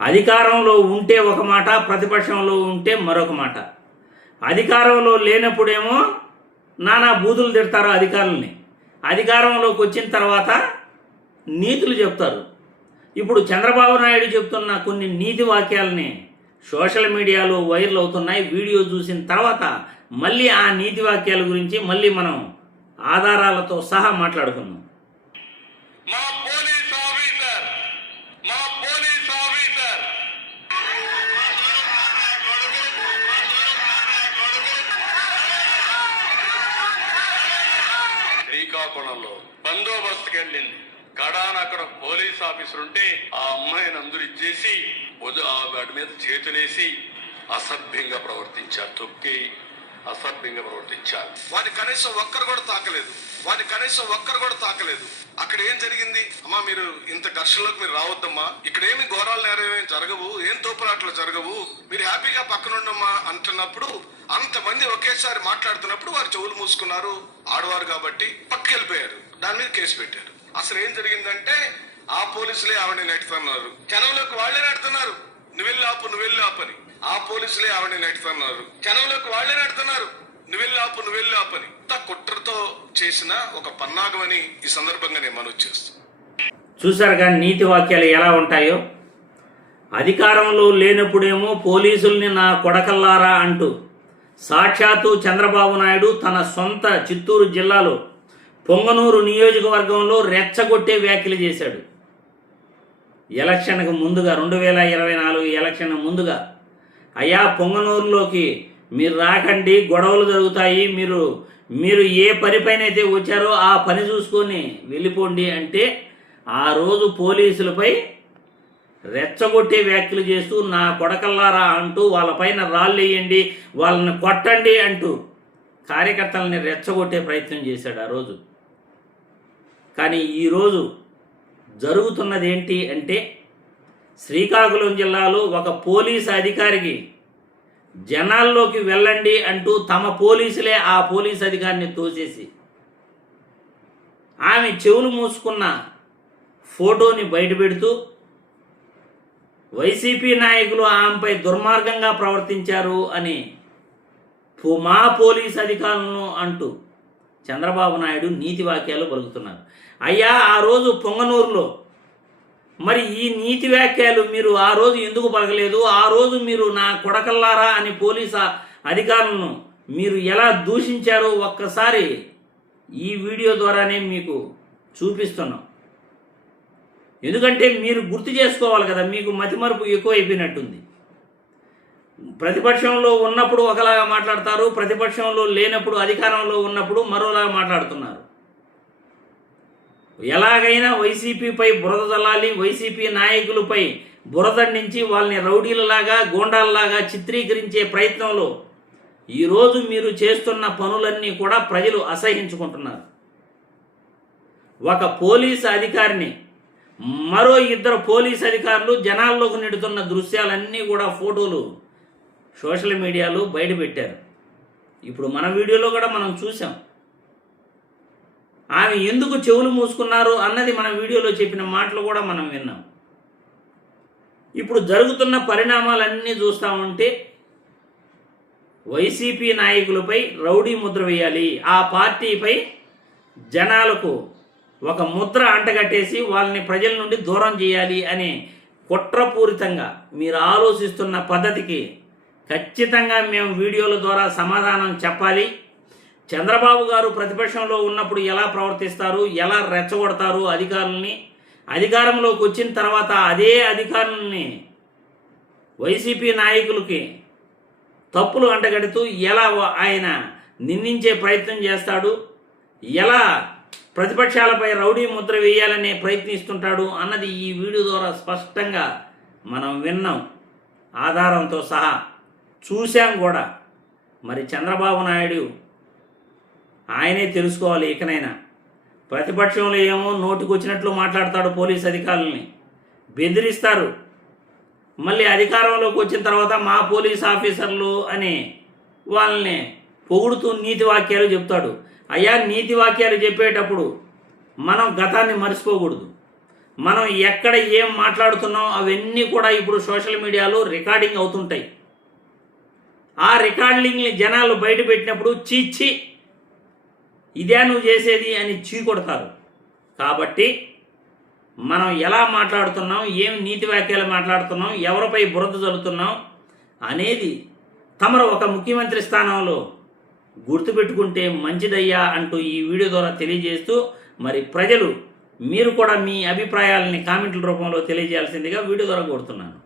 అధికారంలో ఉంటే ఒక మాట, ప్రతిపక్షంలో ఉంటే మరొక మాట. అధికారంలో లేనప్పుడేమో నానా బూతులు తిడతారు అధికారుల్ని, అధికారంలోకి వచ్చిన తర్వాత నీతులు చెప్తారు. ఇప్పుడు చంద్రబాబు నాయుడు చెప్తున్న కొన్ని నీతి వాక్యాలని సోషల్ మీడియాలో వైరల్ అవుతున్నాయి. వీడియో చూసిన తర్వాత మళ్ళీ ఆ నీతి వాక్యాల గురించి మళ్ళీ మనం ఆధారాలతో సహా మాట్లాడుకుందాం. శ్రీకాకుళంలో బందోబస్తుకి వెళ్ళింది. కడాన అక్కడ పోలీస్ ఆఫీసర్ ఉంటే ఆ అమ్మాయిని అందరూ ఇచ్చేసి వాడి మీద చేతులేసి అసభ్యంగా ప్రవర్తించారు. తొక్కి అసభ్యంగా ప్రవర్తించారు. వాడిని కనీసం ఒక్కరు కూడా తాకలేదు. అక్కడ ఏం జరిగింది? అమ్మా, మీరు ఇంత ఘర్షణలోకి మీరు రావద్దమ్మా, ఇక్కడ ఏమి ఘోరాలు నేరేమేమి జరగవు, ఏం తోపులాట్లు జరగవు, మీరు హ్యాపీగా పక్కనుండమ్మా అంటున్నప్పుడు అంతమంది ఒకేసారి మాట్లాడుతున్నప్పుడు వారు చెవులు మూసుకున్నారు. ఆడవారు కాబట్టి పక్కకి వెళ్ళిపోయారు. దాని మీద కేసు పెట్టారు. అసలు ఏం జరిగిందంటే ఆ పోలీసులే ఆవిడని నెట్టుతున్నారు. జనంలోకి వాళ్లే నెడుతున్నారు, నువ్వెళ్ళి ఆపని. ఆ పోలీసులే ఆవిడని నెట్టుతున్నారు. జనంలోకి వాళ్లే నెడుతున్నారు, నువ్వెళ్ళి ఆపని. కుట్రతో చేసిన ఒక పన్నాగం అని ఈ సందర్భంగా నేను మనవి చేస్తాను. చూసారు కానీ నీతి వాక్యాలు ఎలా ఉంటాయో. అధికారంలో లేనప్పుడేమో పోలీసుల్ని నా కొడకల్లారా అంటూ సాక్షాత్తు చంద్రబాబు నాయుడు తన సొంత చిత్తూరు జిల్లాలో పొంగనూరు నియోజకవర్గంలో రెచ్చగొట్టే వ్యాఖ్యలు చేశాడు. ఎలక్షన్కు ముందుగా 2024 ఎలక్షన్ ముందుగా, అయ్యా పొంగనూరులోకి మీరు రాకండి, గొడవలు జరుగుతాయి, మీరు ఏ పని పైన అయితే వచ్చారో ఆ పని చూసుకొని వెళ్ళిపోండి అంటే ఆ రోజు పోలీసులపై రెచ్చగొట్టే వ్యాఖ్యలు చేస్తూ నా కొడకల్లారా అంటూ వాళ్ళపైన రాళ్ళు వేయండి, వాళ్ళని కొట్టండి అంటూ కార్యకర్తలని రెచ్చగొట్టే ప్రయత్నం చేశాడు ఆ రోజు. కానీ ఈరోజు జరుగుతున్నది ఏంటి అంటే, శ్రీకాకుళం జిల్లాలో ఒక పోలీసు అధికారికి జనాల్లోకి వెళ్ళండి అంటూ తమ పోలీసులే ఆ పోలీసు అధికారిని తోసేసి ఆమె చెవులు మూసుకున్న ఫోటోని బయటపెడుతూ వైసీపీ నాయకులు ఆమెపై దుర్మార్గంగా ప్రవర్తించారు అని మా పోలీస్ అధికారులను అంటూ చంద్రబాబు నాయుడు నీతి వాక్యాలు పలుకుతున్నారు. అయ్యా, ఆ రోజు పొంగనూరులో మరి ఈ నీతి వ్యాఖ్యలు మీరు ఆ రోజు ఎందుకు పలకలేదు? ఆ రోజు మీరు నా కొడకల్లారా అని పోలీసు అధికారులను మీరు ఎలా దూషించారో ఒక్కసారి ఈ వీడియో ద్వారానే మీకు చూపిస్తున్నాం. ఎందుకంటే మీరు గుర్తు చేసుకోవాలి కదా, మీకు మతిమరుపు ఎక్కువైపోయినట్టుంది. ప్రతిపక్షంలో ఉన్నప్పుడు ఒకలాగా మాట్లాడతారు, ప్రతిపక్షంలో లేనప్పుడు అధికారంలో ఉన్నప్పుడు మరోలాగా మాట్లాడుతున్నారు. ఎలాగైనా వైసీపీపై బురద చల్లాలి, వైసీపీ నాయకులపై బురదండించి వాళ్ళని రౌడీలలాగా గోండాలలాగా చిత్రీకరించే ప్రయత్నంలో ఈరోజు మీరు చేస్తున్న పనులన్నీ కూడా ప్రజలు అసహించుకుంటున్నారు. ఒక పోలీసు అధికారిని మరో 2 పోలీసు అధికారులు జనాల్లోకి నెడుతున్న దృశ్యాలన్నీ కూడా ఫోటోలు సోషల్ మీడియాలో బయటపెట్టారు. ఇప్పుడు మన వీడియోలో కూడా మనం చూసాం. ఆమె ఎందుకు చెవులు మూసుకున్నారు అన్నది మన వీడియోలో చెప్పిన మాటలు కూడా మనం విన్నాం. ఇప్పుడు జరుగుతున్న పరిణామాలన్నీ చూస్తూ ఉంటే వైసీపీ నాయకులపై రౌడీ ముద్ర వేయాలి, ఆ పార్టీపై జనాలకు ఒక ముద్ర అంటగట్టేసి వాళ్ళని ప్రజల నుండి దూరం చేయాలి అనే కుట్రపూరితంగా మీరు ఆలోచిస్తున్న పద్ధతికి ఖచ్చితంగా మేము వీడియోల ద్వారా సమాధానం చెప్పాలి. చంద్రబాబు గారు ప్రతిపక్షంలో ఉన్నప్పుడు ఎలా ప్రవర్తిస్తారు, ఎలా రెచ్చగొడతారు అధికారుల్ని, అధికారంలోకి వచ్చిన తర్వాత అదే అధికారుల్ని వైసీపీ నాయకులకి తప్పులు అంటగడుతూ ఎలా ఆయన నిందించే ప్రయత్నం చేస్తాడు, ఎలా ప్రతిపక్షాలపై రౌడీ ముద్ర వేయాలనే ప్రయత్నిస్తుంటాడు అన్నది ఈ వీడియో ద్వారా స్పష్టంగా మనం విన్నాం, ఆధారంతో సహా చూశాం కూడా. మరి చంద్రబాబు నాయుడు ఆయనే తెలుసుకోవాలి. ఇకనైనా ప్రతిపక్షంలో ఏమో నోటికొచ్చినట్లు మాట్లాడతాడు, పోలీస్ అధికారులని బెదిరిస్తారు, మళ్ళీ అధికారంలోకి వచ్చిన తర్వాత మా పోలీస్ ఆఫీసర్లు అని వాళ్ళని పొగుడుతూ నీతి వాక్యాలు చెప్తాడు. అయ్యా, నీతి వాక్యాలు చెప్పేటప్పుడు మనం గతాన్ని మర్చిపోకూడదు. మనం ఎక్కడ ఏం మాట్లాడుతున్నాం అవన్నీ కూడా ఇప్పుడు సోషల్ మీడియాలో రికార్డింగ్ అవుతుంటాయి. ఆ రికార్డింగ్ని జనాలు బయట పెట్టినప్పుడు చీచి ఇదే నువ్వు చేసేది అని చీ కొడతారు. కాబట్టి మనం ఎలా మాట్లాడుతున్నాం, ఏం నీతి వాక్యాలు మాట్లాడుతున్నాం, ఎవరిపై బురద చల్లుతున్నాం అనేది తమరు ఒక ముఖ్యమంత్రి స్థానంలో గుర్తుపెట్టుకుంటే మంచిదయ్యా అంటూ ఈ వీడియో ద్వారా తెలియజేస్తూ, మరి ప్రజలు మీరు కూడా మీ అభిప్రాయాలని కామెంట్ల రూపంలో తెలియజేయాల్సిందిగా వీడియో ద్వారా కోరుతున్నాను.